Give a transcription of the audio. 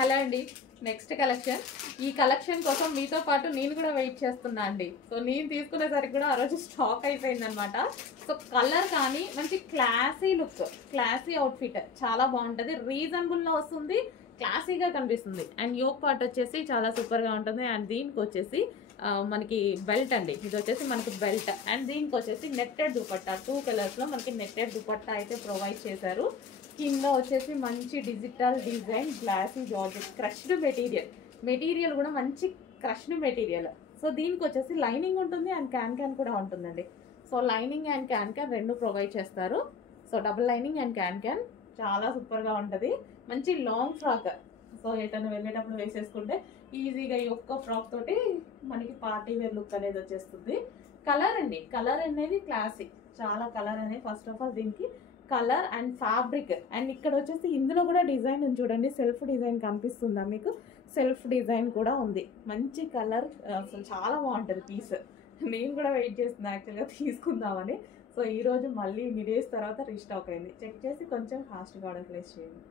Hello అండి, next collection. ఈ collection కోసం మీతో పాటు నేను కూడా వెయిట్ చేస్తున్నా అండి. సో నేను తీసుకునేసరికి కూడా ఆ రోజు స్టాక్ అయిపోయింది అనమాట. సో కలర్ కానీ మంచి క్లాసీ లుక్, క్లాసీ అవుట్ఫిట్ చాలా బాగుంటుంది. రీజనబుల్లో వస్తుంది, క్లాసీగా కనిపిస్తుంది. అండ్ యోక్ పార్ట్ వచ్చేసి చాలా సూపర్గా ఉంటుంది. అండ్ దీనికి వచ్చేసి మనకి బెల్ట్ అండి. ఇది వచ్చేసి మనకి బెల్ట్ అండ్ దీనికి వచ్చేసి నెట్టెడ్ దుపట్టా. 2 కలర్స్లో మనకి నెట్టెడ్ దుపట్టా అయితే ప్రొవైడ్ చేశారు. కింద వచ్చేసి మంచి digital design glossy georgette crushed material కూడా మంచి క్రష్డ్ మెటీరియల్. సో దీనికి వచ్చేసి లైనింగ్ ఉంటుంది అండ్ క్యాన్ కూడా ఉంటుందండి. సో లైనింగ్ అండ్ క్యాన్ రెండు ప్రొవైడ్ చేస్తారు. So double lining and can చాలా సూపర్గా ఉంటుంది. మంచి లాంగ్ ఫ్రాక్. సో ఎటైనా వెళ్ళేటప్పుడు వేసేసుకుంటే ఈజీగా ఈ ఒక్క ఫ్రాక్ తోటి మనకి పార్టీ వేర్ లుక్ అనేది వచ్చేస్తుంది. కలర్ అండి, కలర్ అనేది క్లాసిక్, చాలా కలర్ అనేది. ఫస్ట్ ఆఫ్ ఆల్ దీనికి కలర్ అండ్ ఫ్యాబ్రిక్ అండ్ ఇక్కడ వచ్చేసి ఇందులో కూడా డిజైన్ ఉంది చూడండి. సెల్ఫ్ డిజైన్ కనిపిస్తుందా మీకు? సెల్ఫ్ డిజైన్ కూడా ఉంది. మంచి కలర్, అసలు చాలా బాగుంటుంది పీస్. నేను కూడా వెయిట్ చేస్తున్నా యాక్చువల్గా తీసుకుందామని. సో ఈరోజు మళ్ళీ ఇన్ని డేస్ తర్వాత రీస్టాక్ అయింది. చెక్ చేసి కొంచెం ఫాస్ట్గా ఆర్డర్ ప్లేస్ చేయండి.